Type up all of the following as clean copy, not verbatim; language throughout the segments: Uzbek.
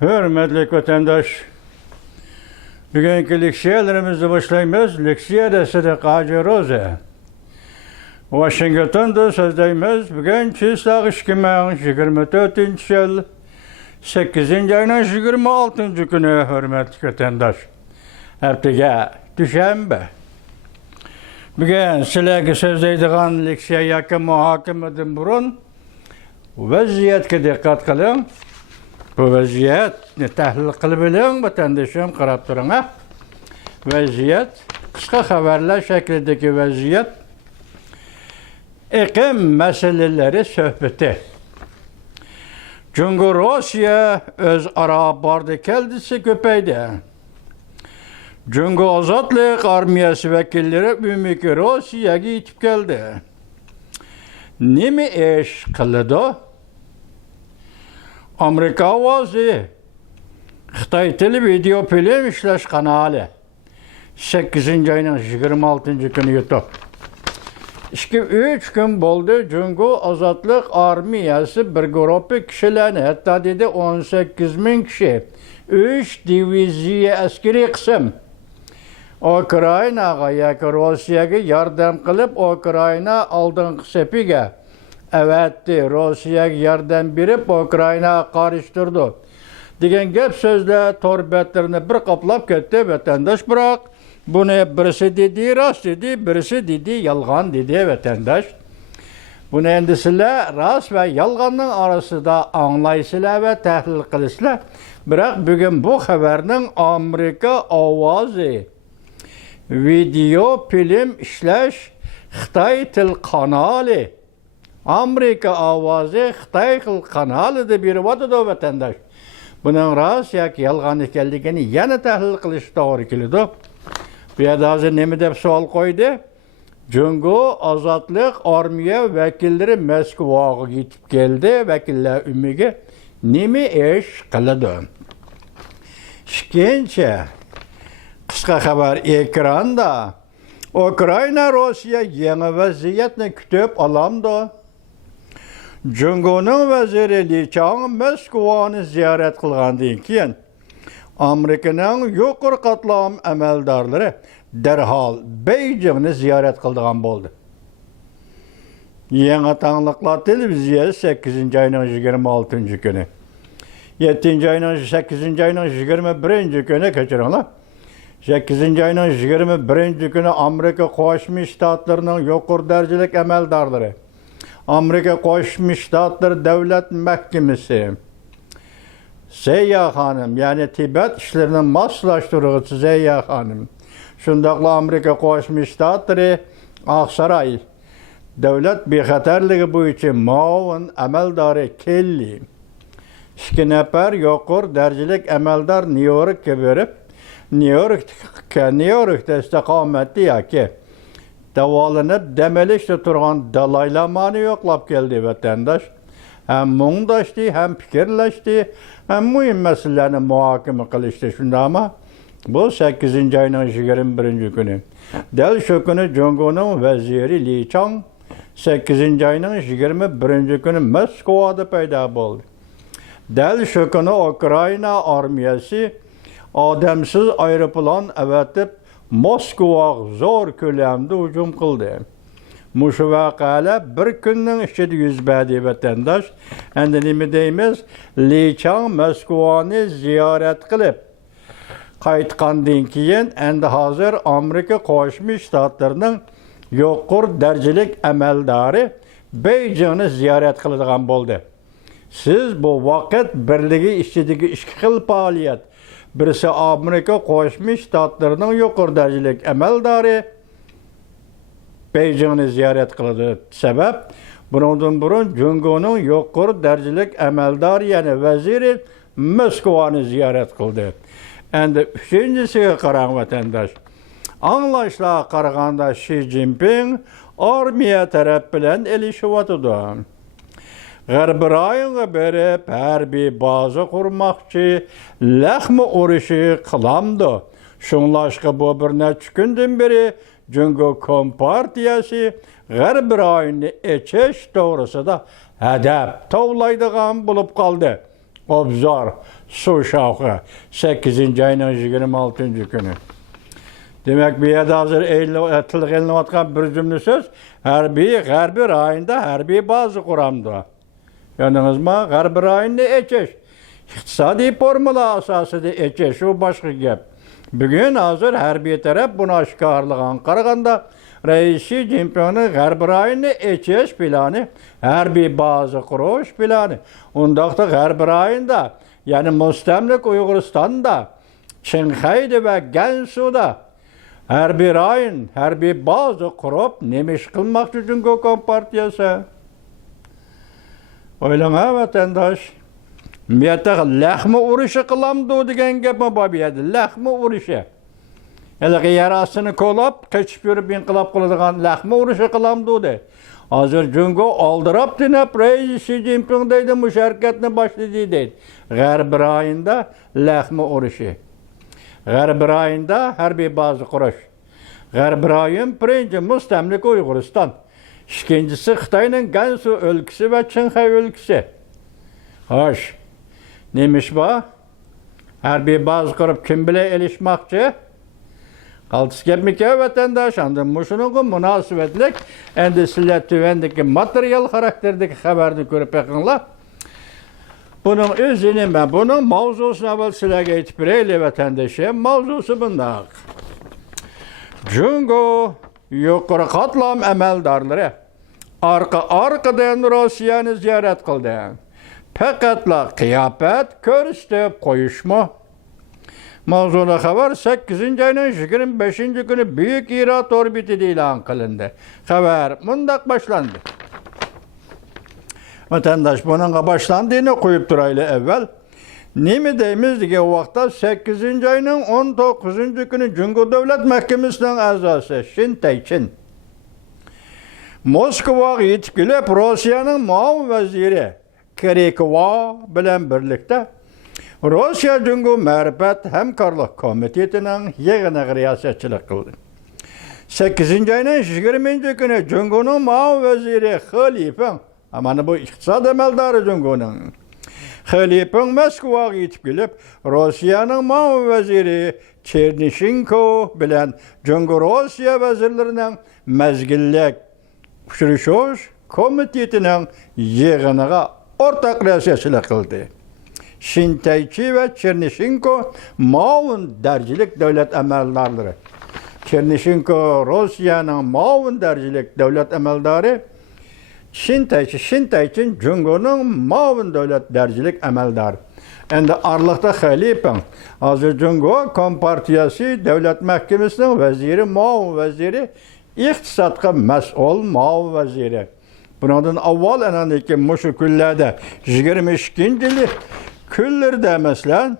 Hürmetli vatandaş, bugünkü leksiyalarımızı başlayımız. Leksiya dersi de Qacı Roza. Washington'da sözdeyimiz. Bugün çislaq 2024 yıl 8. ayının 26. günü hürmetli vatandaş. Haftaga düşenbe. Bugün sizlerge sözdeydiğen leksiya yakın muhakemeden burun vaziyetke dikkat kılın. Bu vaziyetni tahlil qilib biling, vatandaşım, qarab turing. Vaziyet, qisqa xabarlar shaklidagi vaziyet, iqlim masalaları söhbeti. Çünkü Rusya özara bardı keldisi köpeydi. Çünkü Azadlık Armiyası vekilleri ümumi Rusya'ya yetip geldi. Nimi iş qildi? Amerika ovozi Xitoy tili video film ishlash kanali 8. ayının 26. günü yutib. 2-3 gün bo'ldi Jungo Azadlık Armiyasi bir guruh kishilarni, hatta dedi 18.000 kishi, 3 diviziya askeri qism Ukraynaga yoki Rossiyaga yordam qilib, Ukrayna oldingi sepiga evetti, Rusya'ya yardım berip Ukrayna'ya karıştırdı. Degan gap sözler torbetlerini bir kaplap gitti vatandaş, bırak. Bunu birisi dedi rast dedi, birisi dedi yalgan dedi vatandaş. Bunu endisiler rast ve yalganın arasında anlaysılar ve tahlil kılısılar. Bırak bugün bu haberinin Amerika avazı video film işleş Xitoy til kanalı. Amerika avazı Xitoy kanalıda bir vatıda vatandaş. Bunun rast yoki yalgan ekanligini yana tahlil qilish to'g'ri keladi. Bu yerda hozir nima deb savol qo'ydi? Jungo Azadlık Armiya vakilleri Moskvaga yetib keldi, vakillar umiga nima ish qiladi? Ikkinchi qisqa xabar ekranda. Ukrayna Rusya yangi vaziyatni kutib olamdi. Jungo'nun vaziri Li Chang Moskvani ziyorat qilgandan keyin Amerikaning yuqori qatlam amaldorlari darhol Beijingni ziyorat qildigan bo'ldi. Yangi tanliqlar televiziyasi 8. ayning 26. günü. 7. ayning 8. ayning 21. günü kechiringlar. 8. ayning 21. günü Amerika Qo'shma Shtatlarining yuqori darajalik amaldorlari, Amerika Qo'shma Shtatlar Davlat Mahkemesi, Zeyya Hanım, yani Tibet işlerinin maslashtiruvchisi Zeyya Hanım, shundaqla Amerika Qo'shma Shtatları Aqsaray davlat bexatarligi bo'yicha muavin amaldori Kelly, 2 nafar yuqori darajalik amaldor New Yorkka berib, New Yorkda istiqomatda yoki davolanib demelishda turgan Dalay Lamani yo'qlab keldi vatandaş. Hem muңdashdi, hem fikirlashdi, hem muhim meselelerni muhokama qilishdi. Shunda ama bu 8. ayning 21. günü. Dal shu kuni Jungo'nun vaziri Li Chang 8. ayning 21. günü Moskvada paydo bo'ldi. Dal shu kuni Ukrayna armiyasi odamsiz aeroplan avatib Moskvaga zo'r ko'lamda hujum qildi. Mushu voqealar bir kunning ichida yuz berdi vatandash. Endi nima deymiz? Li Chang Moskvani ziyorat qilib qaytgandan keyin endi hozir Amerika Qo'shma Shtatlarining yuqori darajalik amaldori Beijingni ziyorat qiladigan bo'ldi. Siz bu vaqt birligi ichidagi ikki xil faoliyat. Birisi Amerika Qo'shma Shtatlarining yuqori darajalik amaldori Beijingni ziyorat qiladi. Sebep bundan burun Jungo'nun yuqori darajalik amaldori, yani vaziri Moskvani ziyorat qildi. Endi uchinchisiga qarang vatandaş. Anglashlar qaraganda Xi Jinping armiya taraf bilan elishyapti. G'arbiy rayonga berib harbiy baza qurmoqchi, laxma urushi qilamdi. Shunlashqa bu bir necha kundan beri Jungo Kompartiyasi G'arbiy rayonni echish to'g'risida hadab tovlaydigan bo'lib qoldi. Obzor, su şavğı 8. ayının 26. günü. Demek bir yerde hazır etlilik elinatkan bir cümle söz, G'arbi rayında harbiy bazı kuramda. Yalnız mı? G'arbi rayında eçeş. İktisadi formula asasıda eçeş, o başka gep. Bugün hazır harbiy taraf bunu aşkarlıgan qaraganda, Reisi Jinping'nin G'arbi rayında eçeş planı, harbiy bazı kuruş planı. Ondaqda G'arbi rayında, yani müstemlik Uyg'uristan'da, Çinxay'da ve Gansu'da harbiy rayon, harbiy bazı kurup nemiş kılmak için Kompartiyası. Oylana vatandaş, miyata lahma uruşu kılamdı degen gepme babiyadi, lahma uruşu. Eli yarasını kolap, kaçıp yürüp inkılap kılıdığın lahma uruşu kılamdı de. Hazır Cungo aldırap dinep Reisi Jinping deydi, müşerketini başladı deydi. G'arbi rayında lahma uruşu. G'arbi rayında harbiy bazı kuruş. G'arbi rayon birinci müstemlik Uyg'uriston. İkincisi Xitoyning Gansu өлkəsi ve Çinxay өлkəsi. Hoş. Neymiş bu? Harbiy bazı kurup kim bile elişmakçı? Kaltısı gepmeke vatandaş, andım muşunun münasibetlik, endi sizler tüvendeki materyal karakterdeki haberde görüp yakınlar. Bunun özünü ben, bunun mavzusunu evvel sizlerge etip bireyle vatandaşım, mavzusu bundak. Cungo yukarı katlam emeldarları arkadan Rusya'nı ziyaret kıldı. Pekatla kıyafet körüstüp koyuşma. Mavzuna haber 8. ayının 25. günü büyük İrat orbiti ilan kılındı. Haber mundak başlandı. Vatandaş bunun başlandığını koyup duraylı evvel. Nemi deyimizdi ki o vakta 8. ayının 19. günü Cumhur Devlet Mahkemesi'nin azası Shin Tae-chin Moskva'ya yetip gelip Rusya'nın muavin veziri Kirikova bilen birlikte Rusya Cumhur Mərifət Həmkarlıq Komitetinin yığını riyasetçilik kıldı. 8. ayının 20. günü Cumhur'un muavin veziri Xilipin, ama bu iktisad emeldarı Cumhur'un Xilipin Moskva'ya yetip gelip Rusya'nın muavin veziri Chernyshenko bilen Cumhur Rusya vezirlerinin mezgillik Şuruşoş Komitetinin yığınıga ortak riyasetçilik kıldı. Shin Tae-chi ve Chernyshenko muavin dercilik devlet emeldarları. Chernyshenko Rusya'nın muavin dercilik devlet emeldarı. Shin Tae-chi Cumhur'un muavin devlet dercilik emeldarı. Endi arlıqda Xilipin, hazır Cumhur Kompartiyası Devlet Mahkemesi'nin veziri, muavin veziri, iktisadga mas'ul muavin veziri. Bundan avval enandaki muşu küllerde 22. küllerde mesela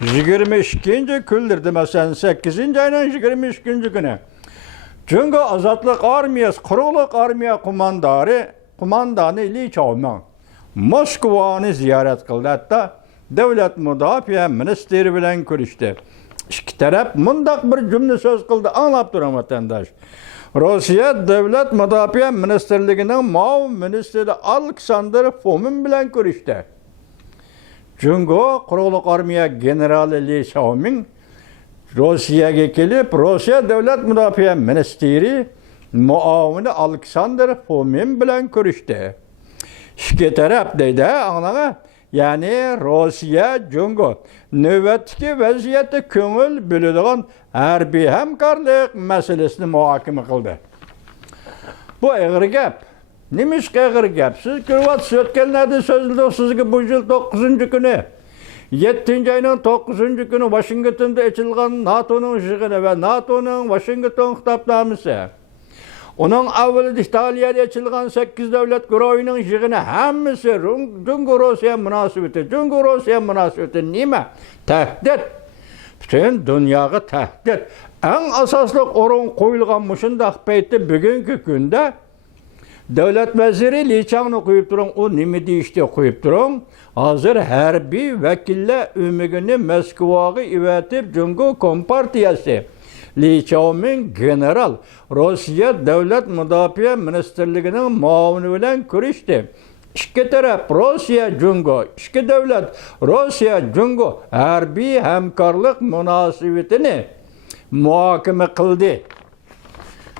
22. küllerde mesela 8. ayının 22. günü Cumhur Azadlık Armiyası, Kuruluk Armiya kumandanı Li Chaoming Moskva'nı ziyaret kıldı. Hatta Devlet Müdafiə Ministeri bilen görüştü. İki taraf mundak bir cümle söz kıldı. Anlap duran vatandaş. Rusya Devlet Müdafiə Ministerliğinin muavin ministeri Alexander Fomin bilen görüştü. Cumhur Kuruluk Armiya Generali Li Chaoming Rusya'ya gelip Rusya Devlet Müdafiə Ministeri muavini Alexander Fomin bilen görüştü. İki taraf deydi anlağa. Yani Rusya, Cumhur növbetki vaziyeti köngül bölüdüğün harbiy hemkarlık meselesini muhakeme kıldı. Bu ağır gep. Nemiş ki ağır gep? Siz kırvat sötkenlerde sözlü sizge bu yıl 9. günü 7. ayının 9. günü Washington'da açılgan NATO'nun yığını ve NATO'nun Washington kitapnaması. Onun avvali İtalya'da açılgan 8 devlet grubunun yığını hemmisi Cumhur-Rusya münasebeti. Cumhur-Rusya münasebeti nime? Tehdit. Bütün dünyaya tehdit. En asaslı orun koyulgan muşundak beyti bugünkü günde devlet veziri Li Chang'ını koyup durun. O nimi deyişti koyup durun. Hazır harbi vekille ümigini Moskva'ya ivetip Cumhur Kompartiyası Li Chaoming general Rusya Devlet Müdafiə Ministerliğinin muavini bilen görüştü. İki taraf Rusya, Cungo, iki devlet Rusya, Cungo harbiy hamkorlik münasebetini muhokama qildi.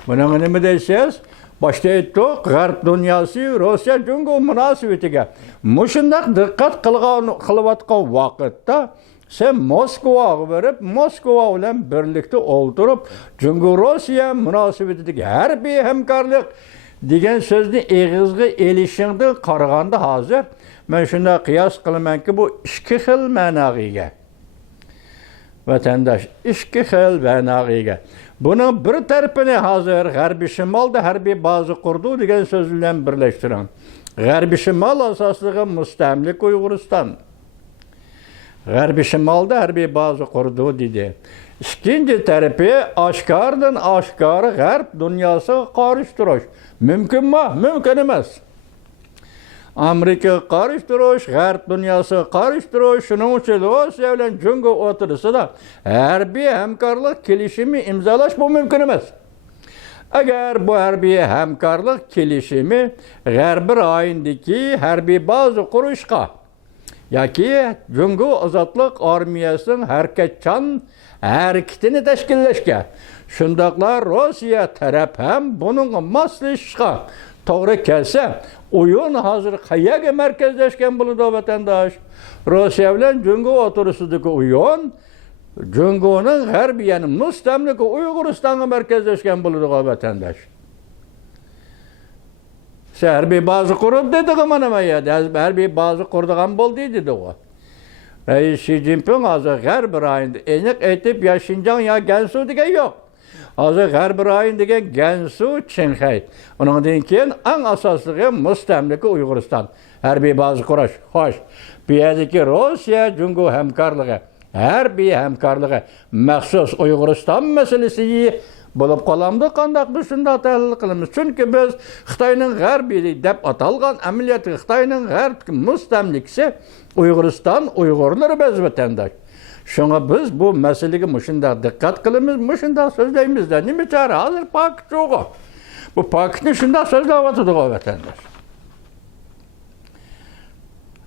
Buna nima deysiz? Başta aytdik, G'arb dunyosi Rusya, Cungo münasebetiga mushundaq diqqat qilayotgan vaqtda sen Moskvaga berib, Moskva bilan birlikda o'ltirib, Cungo Rusya münasebetidagi harbiy hamkorlik degan so'zni eg'izga elishingdan qaraganda hozir men shunday qiyos qilamanki, bu ikki xil ma'noga ega. Vatandosh, ikki xil ma'noga ega. Bunun bir tarafini hozir G'arbiy Shimolda harbiy baza qurdi degan so'z bilan birlashtiring. G'arbiy Shimol asosligi mustamlik Uyg'uriston. G'arbiy Shimolda harbiy baza qurdi dedi. İkinci tarafi oshkordan oshkora G'arb dunyosiga qarshi mümkün mü? Mümkün emas. Amerika qarshi G'arb dunyosiga qarshi shuning uchun Rossiya bilan Cungo o'tirisida harbiy hamkorlik kelishimi imzolash bu mümkün emas. Agar bu harbiy hamkorlik kelishimi G'arb rayonidagi harbiy baza qurishga yoki Cungo ozodlik armiyasining harakatchan hareketini tashkillashga, shundaqlar Rossiya taraf ham buningga moslashishga to'g'ri kelsa, o'yin hozir qayerga markazlashgan bo'ladi vatandosh? Rossiya bilan Cungo o'tirisidagi o'yin Cungoning g'arbiy, ya'ni mustamlika Uyg'uristonga markazlashgan bo'ladi vatandosh. Harbiy baza qurib dedik mana bu yerda, harbiy baza qurdigan bo'ldi dedi u. Reis Xi Jinping hozir G'arb rayonida aniq aytib, ya Xinjiang ya Gansu degan yo'q. Hozir G'arb rayoni degan Gansu, Qinghai. Undan keyin eng asosligi mustamlika Uyg'uriston. Harbiy baza qurish. Xo'sh, bu yerdagi Rossiya Cungo hamkorligi, harbiy hamkorligi maxsus Uyg'uriston masalasi bo'lib qolamdi, qandaq biz shunda tahlil qilamiz. Chunki biz Xitoyning g'arbiy deb atalgan amaliyoti Xitoyning g'arb mustamlikasi Uyg'uriston Uyg'urlari biz vatandosh. Shunga biz bu masalaga shunda diqqat qilamiz, shunda so'zlaymizda. Nima chora? Hozir pakt yo'q. Bu paktni shunda so'zlayotdi vatandosh.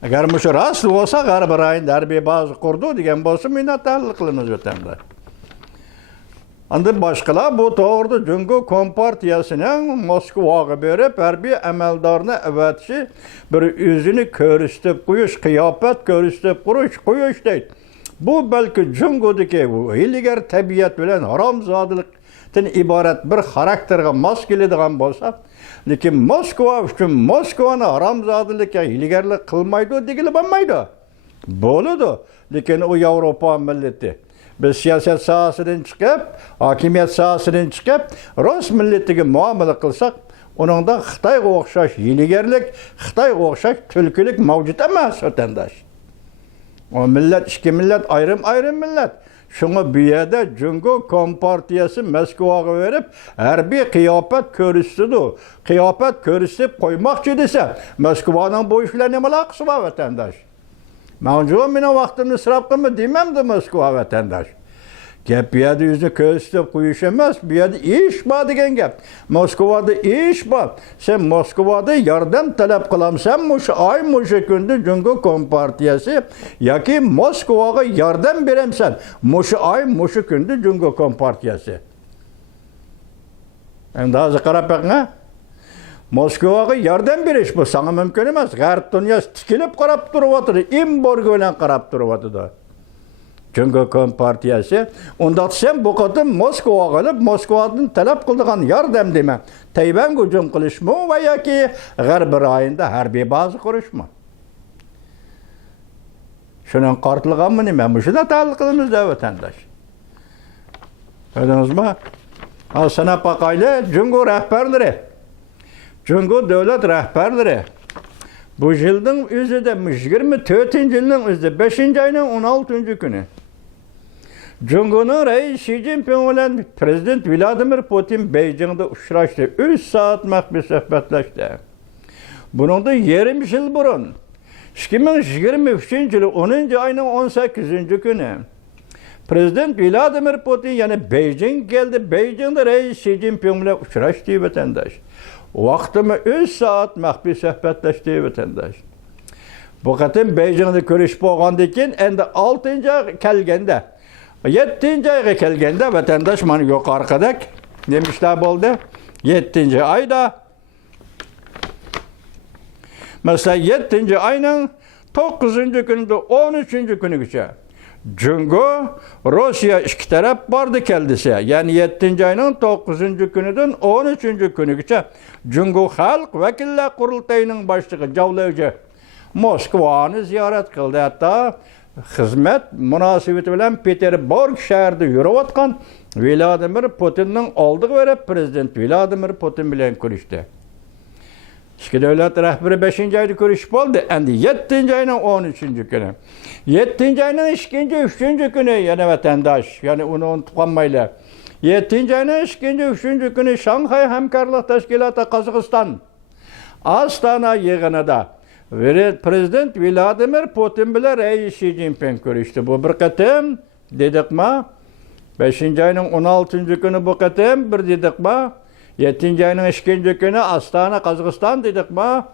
Agar shu rost bo'lsa, G'arb rayonida harbiy baza qurdi degan bo'lsa, meni tahlil qilamiz vatandosh. Anda boshqalar bu to'g'rida Cungo Kompartiyasining Moskvaga berib harbiy amaldorni avatishi, bir o'zini ko'rsatib qo'yish, qiyofat ko'rsatib qo'yish deydi. Bu balki Cungodagi ilgar tabiat bilan haromzodlikdan iborat bir xarakterga mos keladigan bo'lsa, lekin Moskva uchun Moskvani haromzodlikka ilgarlik qilmaydi degili bo'lmaydi. Bo'ladi, lekin u Yevropa millati. Biz siyosat sohasidan chiqib, hokimiyat sohasidan chiqib, Rus millatiga muomala qilsak, uningda Xitoyga o'xshash hiylagarlik, Xitoyga o'xshash tulkilik mavjud emas vatandosh. O millat, ikki millat, ayrim millat. Shunga bu yerda Cungo Kompartiyasi Moskvaga berib, harbiy qiyofat ko'rsatdi. Qiyofat ko'rsatib qo'ymoqchi desa, Moskvaning bu ishlarga nima aloqasi bor vatandosh? Mavjud meni vaqtimni isrof qilma demamdi Moskva vatandosh. Gap bu yerda yuzni ko'rsatib qo'yish emas, bu yerda ish bor degan gap. Moskvada ish bor. Sen Moskvada yordam talab qilamsan, shu oy shu kunda Cungo Kompartiyasi yoki Moskvaga yordam beramsan, shu oy shu kunda Cungo Kompartiyasi. Endi hozir qarab baqing. Moskvaga yordam berish bu sana mümkün emas. G'arb dunyosi tikilib qarab turibdi, embargo bilan qarab turibdi. Cungo Kompartiyasi unda sen bu qatim Moskvaga olib, Moskvadan talab qiladigan yordam dema. Tayvan hujum qilishmi va yoki G'arb rayonida harbiy baza qurishmi? Shuning qartilganmi nima? Shuni tahlil qilamiz da vatandosh. Ko'rdingizmi? Sana paqayli Cungo rahbarlari, Cungo davlat rahbarlari bu yilning o'zida 24-yilning o'zida 5-oyning 16-kuni Cungo'ning reis Xi Jinping bilan prezident Vladimir Putin Beijingda uchrashdi. 3 soat maxfiy suhbatlashdi. Buningda yarim yil burun 2023-yil 10-oyning 18-kuni prezident Vladimir Putin yana Beijing keldi. Beijingda reis Xi Jinping bilan uchrashdi vatandosh. Vaxtımı 3 saat məxfi söhbətləşdi vətəndaş. Bu qatim Beyjingdə görüşüp olğandan keyin endi 6-cı ay kelgende, 7-ci ayga kelgende vətəndaş mana yuqarıdək demişlər boldu. 7-ci ayda mesela 7-ci ayının 9-cu günündə 13-cü günügəcə Cungo Rusiya iki taraf bardı keldisi. Yani 7-ci ayının 9-cu günüdən 13-cü günügəcə Cungo Xalq Vəkillər Qurultayının başlığı Cavlayıcı Moskvanı ziyaret kıldı. Hatta hizmet münasebeti bilen Peterburg şehirde yürüyotkan Vladimir Putin'nin aldığı verip Prezident Vladimir Putin bilen görüştü. İki devlet rehberi 5. ayda görüşüp oldu. Endi 7. ayının 13. günü. 7. ayının 2. 3. günü yani vatandaş. Yani onu unutmayla. 7. ayının 2. 3. günü Şanghay Hemkarlık Teşkilatı Kazakistan Astana yığınında Prezident Vladimir Putin bilen Reis Xi Jinping görüştü. Bu bir qatim dedik mi? 5. ayının 16. günü bu qatim bir dedik mi? 7. ayının 2. günü Astana Kazakistan dedik mi?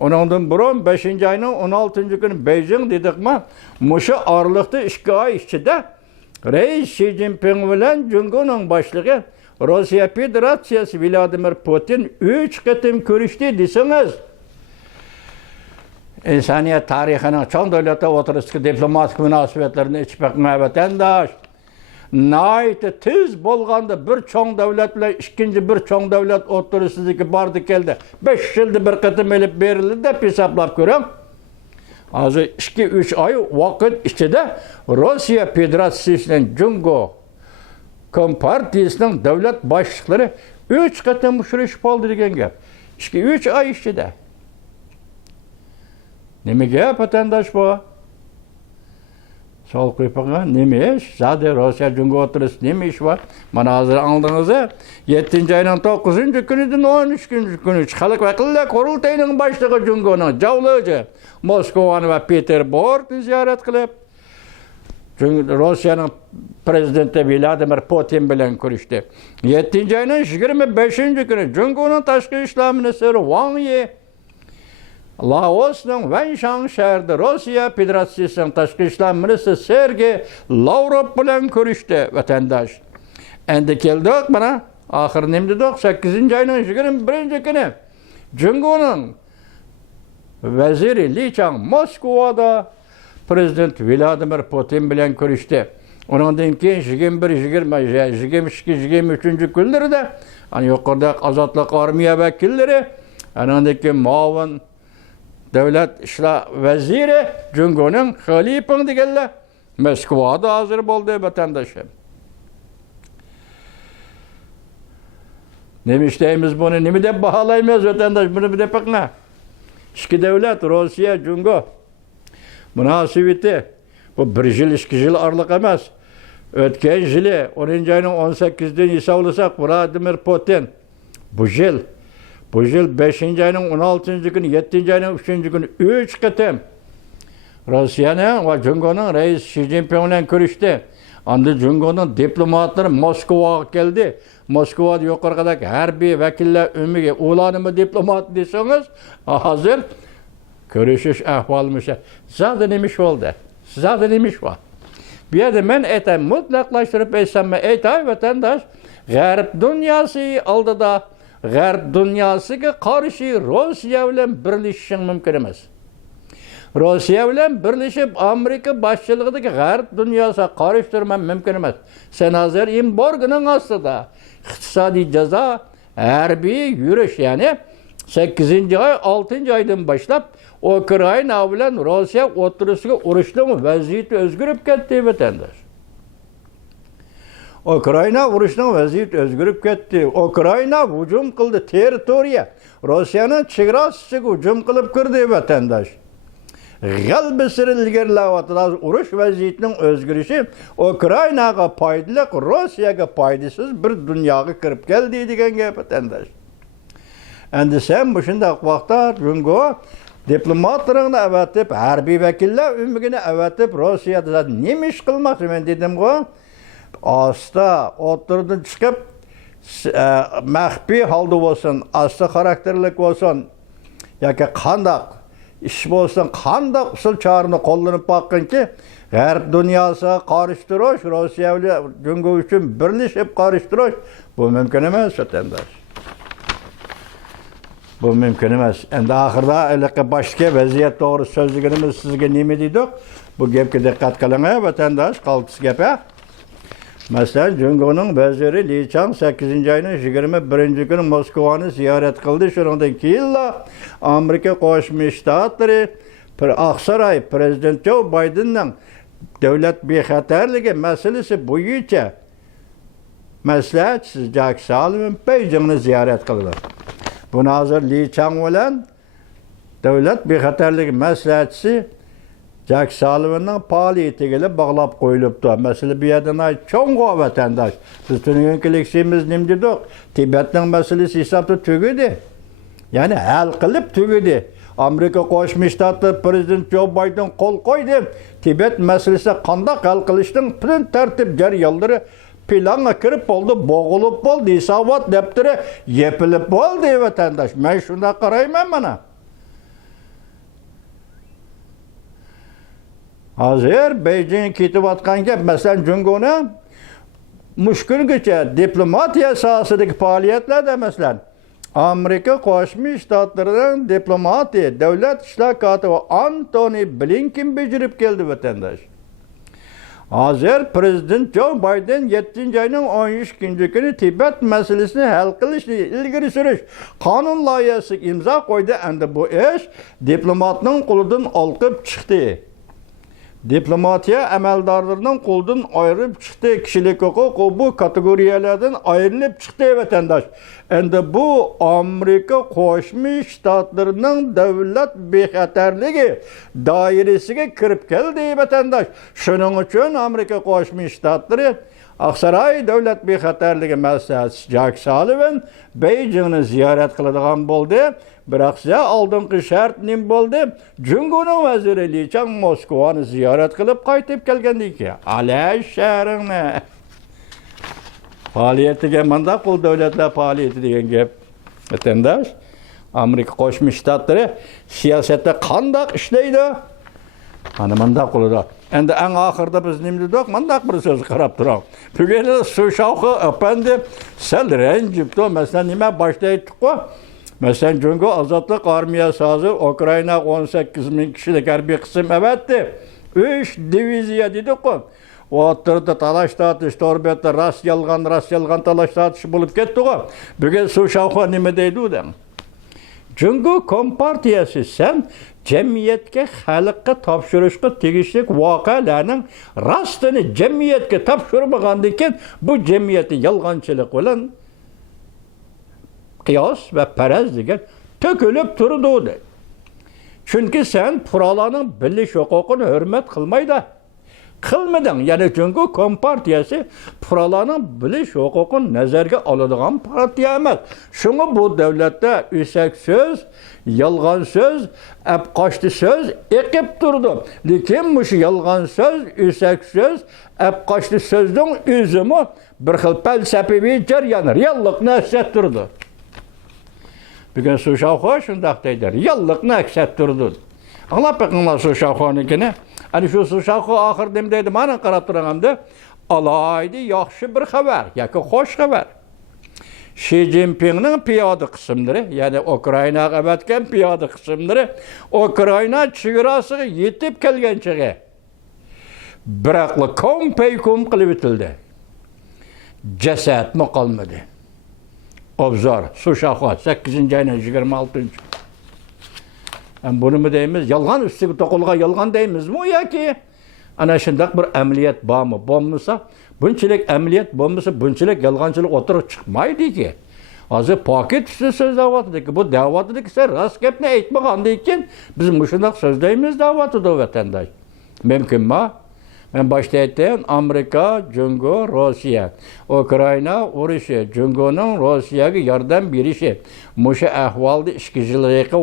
Ondan burun 5. ayının 16. günü Beijing dedik mi? Muşu aralıkta 2 ay içinde Reis Xi Jinping bilen Cungo'nun başlığı Rusya Federasyası Vladimir Putin 3 qatim görüştü deseniz. İnsaniyet tarihinin çoğun devlete oturuşu diplomatik münasebetlerini içmek vatandaş. Nayeti tez bolğanda bir çoğun devlet ile ikinci bir çoğun devlet oturuşuzdaki bardı geldi. 5 yılda bir qatim elip verildi de hesaplap görüyorum. Az 2-3 ay vakit içinde Rusya Federasyası'nın Cungo Kompartiyası'nın devlet başlıkları 3 qatim uçuruşup oldu degen gap. 2-3 ay içinde. Nime gap vatandaş bu? Sol kuypağa nime iş? Zaten Rusya Cungo oturuşu nime iş var? Bana hazır anladığınızı 7. ayının 9. günüdün 13. günü Xalq Vəkillər Qurultayının başlığı Cungo'nun Cavlayıcı Moskovanı ve Peterburg'u ziyaret kılıp Rusya'nın Prezidenti Vladimir Putin bilen görüştü. 7. ayının 25. günü Cungo'nun Taşkı İşler Ministeri Wang Yi Laos'un Wenzhou şehirde Rusya Federasyası'nın Taşkı İşler Ministeri Sergey Lavrov bilen görüştü vatandaş. Endi keldik bana, ahir nem dedik 8. ayının 21. günü Cungo'nun veziri Li Chang Moskova'da Prezident Vladimir Putin bilen görüştü. Ondan keyin 21, 22, 23. günleri de hani yukarıda Azatlık Armiya vekilleri, ondan keyin muavin devlet işler veziri Cungo'nun Xaliping degenler Moskova'da hazır boldu vatandaşım. Nemişteyimiz bunu, nimi de bahalaymayız vatandaş, bunu bir de bakma. İki devlet, Rusya, Cungo münasebeti, bu 1 yıl, 2 yıl aralık emas. Ötken yılı, 10. ayının 18'den hesaplarsak Vladimir Putin, bu yıl 5. ayının 16. günü, 7. ayının 3. günü, 3 qatim Rusya'nın ve Cungo'nun Reis Xi Jinping'le görüştü. Anda Cungo'nun diplomatları Moskova'ya geldi. Moskova'da yukarıdaki harbiy vekiller ümmüge ulanımı diplomat deseniz hazır görüşüş ahvalmış. Zaten imiş oldu. Zaten imiş var. Bir yerde ben etem mutlaklaştırıp etsem etay vatandaş Garip dünyası aldı da Garip dünyasıga karşı Rusya ile birleşişin mümkün emas. Rusya ile birleşip Amerika başçılığındaki Garip dünyası karıştırmam mümkün emas. Sen hazır embargonun aslında iktisadi ceza, harbiy yürüyüş yani 8. ay, 6. aydan başlap Ukrayna bilen Rusya oturuşuga urushning vaziyati o'zgarib ketdi vatandaş. Ukrayna urushning vaziyati o'zgarib ketdi. Ukrayna hujum qildi territoriya. Rossiyaning chegarasiga hujum qilib kirdi vatandaş. G'albisini ilgarilayotgan urush vaziyatining o'zgarishi Ukraynaga foydali, Rossiyaga foydasiz bir dunyoga kirib keldi degan gap vatandaş. Endi sen bu shunday vaqtda Cungo diplomatlarını avatib, harbiy vakillar ümmigini avatib Rossiyada nima ish qilmoqchi men dedim-ku. Asta o'tirdan chiqib maxfiy holda bo'lsin, asli xarakterlik bo'lsin yoki qandaq ish bo'lsin, qandaq usul chorani qo'llanib boqqanki, G'arb dunyosi qarshi Rossiya bilan Jungo uchun birlashib qarshi bu mumkin emas, vatandosh. Bu mümkün emas. Endi axırda iliqi boshqa vaziyat to'g'ri so'zlaganimiz sizga nima deydik? Bu gapga diqqat qiling, vatandosh, qaltis gap. Masalan, Jungoning vaziri Li Chang 8-oyning 21-kuni Moskvani ziyorat qildi. Shuningdek, keyin Amerika Qo'shma Shtatlari Oqsaroy prezident Joe Bidenning davlat bexatarligi masalasi bo'yicha maslahatchisi Jack Sullivan Beijingni ziyorat qildi. Buni hozir Li Chang bilan davlat bexatarligi maslahatchisi Jack Sullivanning faoliyatiga bog'lab qo'yilibdi. Masalan, bu yerdan cho'ng'o vatandosh. Biz tuninkilikimiz nima dedik? Tibetning masalasi hisobda tugadi. Ya'ni hal qilib tugadi. Amerika Qo'shma Shtatlari prezident Joe Biden qo'l qo'ydi. Tibet masalasini qanday hal qilishning plan tartib jarayonlari planga kirib bo'ldi, bo'g'ilib bo'ldi, hisobot daftari yepilib bo'ldi vatandosh. Men shunda qarayman mana. Hozir Beijing ketayotgan gap, masalan, Jungoni mushkulgacha diplomatiya sohasidagi faoliyatlarda masalan Amerika Qo'shma Shtatlarining diplomatiya davlat ishlar kotibi Antony Blinken bejirib keldi vatandosh. Hozir prezident Joe Biden 7-oyning 12-kuni Tibet masalasini hal qilishni ilgari surish qonun loyihasi imzo qo'ydi. Endi bu ish diplomatning qo'lidan olqib chiqdi. Diplomatiya amaldorlarining qo'lidan ayirib chiqdi. Kishilik huquq bu kategoriyalardan ayrilib chiqdi vatandosh. Endi bu Amerika Qo'shma Shtatlarining davlat bexatarligi doirasiga kirib keldi vatandosh. Shuning uchun Amerika Qo'shma Shtatlari Oqsaroy davlat bexatarligi maslahatchisi Jack Sullivan Beijingni ziyorat qiladigan bo'ldi. Biroq oldingi shart nim bo'ldi? Jungoning vaziri Li Chang Moskvani ziyorat qilib qaytib kelgandan keyin Alay shahrini faoliyatiga manda qul davlatlar faoliyati degan gap. Vatandosh, Amerika Qo'shma Shtatlari siyosatda qanday ishlaydi? Ana manda qiladi. Endi eng oxirida biz nima dedik? Manda bir so'z qarab turamiz. Bugun Sushavxi apandi sal ranjibdi. Masalan, nima boshda aytdik-ku? Masalan, Jungo ozodlik armiyasi hozir Ukraina 18,000 kishilik harbiy qism avatdi. 3 diviziya dedik-ku. O'tirdi talash tortish, to'rbetda rast yolg'on talash tortish bo'lib ketdi-ku. Bugun Sushavxi nima deydi u? Jungo kompartiyasi sen jamiyatga, xalqqa topshirishga tegishli voqealarning rastini jamiyatga topshirmagandan keyin bu jamiyatni yolg'onchilik bilan qiyos va paraz degan to'kilib turdi. Chunki sen fuqarolarning bilish huquqini hurmat qilmaydi. Qilmading. Ya'ni Jungo kompartiyasi fuqarolarning bilish huquqini nazarga oladigan partiya emas. Shunga bu davlatda o'sak so'z, yolg'on so'z, apqochti so'z eqib turdi. Lekin shu yolg'on so'z, o'sak so'z, apqochti so'zning o'zimi bir xil falsafiy jarayon, reallikni aks turdi. Bugun Sushavxi shundaq deydi, reallikni aks turdi. Anglab bakinglar Sushavxinikini. Ana shu Sushavxi oxir nima deydi? Mana qarab turaman-da, alaydi yaxshi bir xabar yoki xo'sh xabar. Xi Jinpingning piyoda qismlari, ya'ni Ukrainaga avatgan piyoda qismlari Ukraina chegarasiga yetib kelganchaga biroqli kompaykum qilib o'tildi. Jasadmi qolmadi. Obzor Sushavxi 8-oyning 26. Bunu mu deyimiz? Yolg'on ustiga to'qilgan yolg'on deymizmi yoki ana shunday bir amaliyot bormi? Bo'lmasa, bunchalik amaliyot bo'lmasa, bunchalik yolg'onchilik o'tirib chiqmaydi-ki. Hozir paket ustida so'zlayapti-ki, bu da'vatdagi sen rost gapni aytmagandan keyin biz shunday so'zlaymiz da'vatida vatandosh. Mumkinmi? Men boshda aytdim, Amerika, Jungo, Rossiya, Ukraina urushi, Jungoning Rossiyaga yordam berishi, musha ahvolda 2 yilga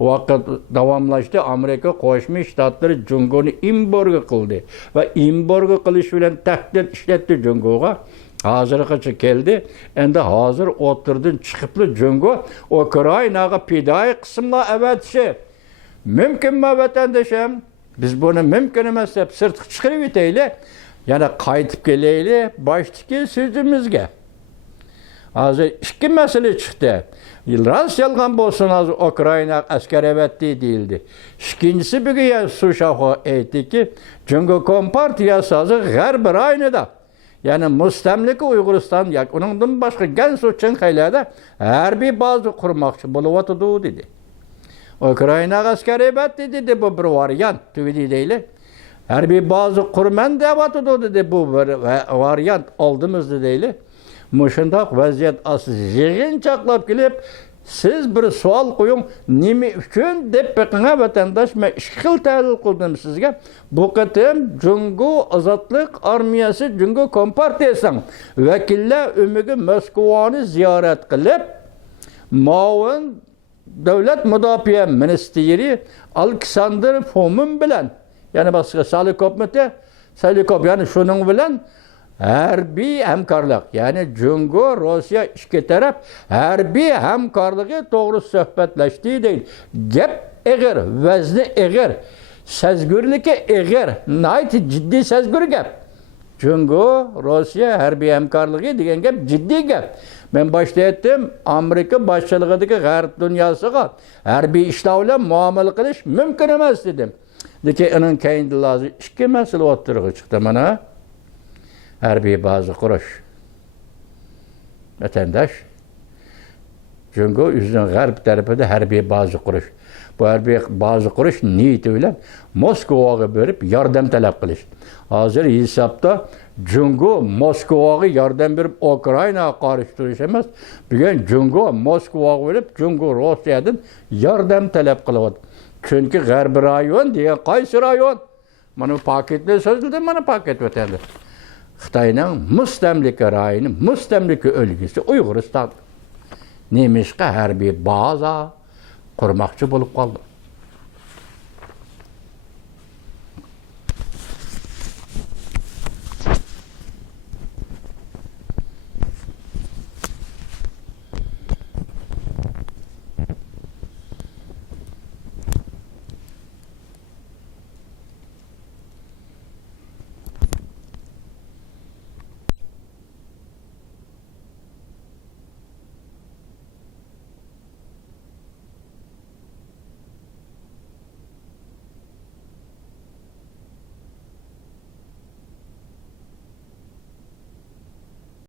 vaqt davomlashdi. Amerika Qo'shma Shtatlari Jungoni embargo qildi va embargo qilish bilan tahdid ishlatdi Jungoga. Hazırgacha keldi. Endi hazır o'tirdan chiqibli Jungo Ukrainaga pidoyi qismlar avatişi. Mümkünmü vatandaşım? Biz bunu mümkün emas deb sirtqa chiqarib etayli. Yana qaytib kelayli başdagi so'zimizga. Hozir ikki masala chiqdi. Rast yalgan bo'lsin hozir Ukraina askar avatdi deyildi. İkincisi bugun Sushaxo aytdiki, Jungo Kompartiyasi hozir G'arb rayonida, ya'ni mustamlika Uyg'uriston yoki uningdan boshqa Gansu Chinqaylarda harbiy baza qurmoqchi bo'lyotdi dedi. Ukraina askar avatdi dedi, bu bir variant deydi. Harbiy baza qurman deyotdi dedi, bu bir variant oldimizda deydi. Muşundaq vaziyat asıl yığın çaqlap gelip siz bir sual koyun nima üçün deb beqinga vatandaş men işkil təhlil qıldım sizge. Bu qıtım Jungo Azatlık Armiyası Jungo Kompartiyasının vekiller ümüge Moskova'nı ziyaret qilib Mavun Devlet Müdafiə Ministeri Alexander Fomin bilan yani başka Salikop yani şunun bilan harbiy hamkorlik, ya'ni Jungo Rossiya ikki taraf harbiy hamkorligi to'g'risida suhbatlashdi deydi. Gap eg'ir, vazni eg'ir, sezgurligi eg'ir, nihoyat jiddiy sezgur gap. Jungo Rossiya harbiy hamkorligi degan gap jiddiy gap. Men boshda aytdim, Amerika boshchiligidagi g'arb dunyosiga harbiy ishlar bilan muomala qilish mumkin emas dedim. Lekin uning keyinda lozim ikki masala o'tirg'i chiqdi mana. Harbiy baza qurish. Vatandaş Jungo yüzünün g'arb tarafida harbiy baza qurish. Bu harbiy baza qurish niyati bilan Moskvaga berib yordam talab qilish. Hozir hisobda Jungo Moskvaga yordam berib Ukrainaga qarshi turish emas. Bugun Jungo Moskvaga berib Jungo Rossiyadan yordam talab qilyapti. Chunki g'arb rayon degan qaysi rayon? Mana paketda so'zildi, mana paket o'tadi. Xitoyning mustamlika rayoni, mustamlika o'lkasi Uyg'uriston. Nemishqa harbiy baza qurmoqchi bo'lib qoldi.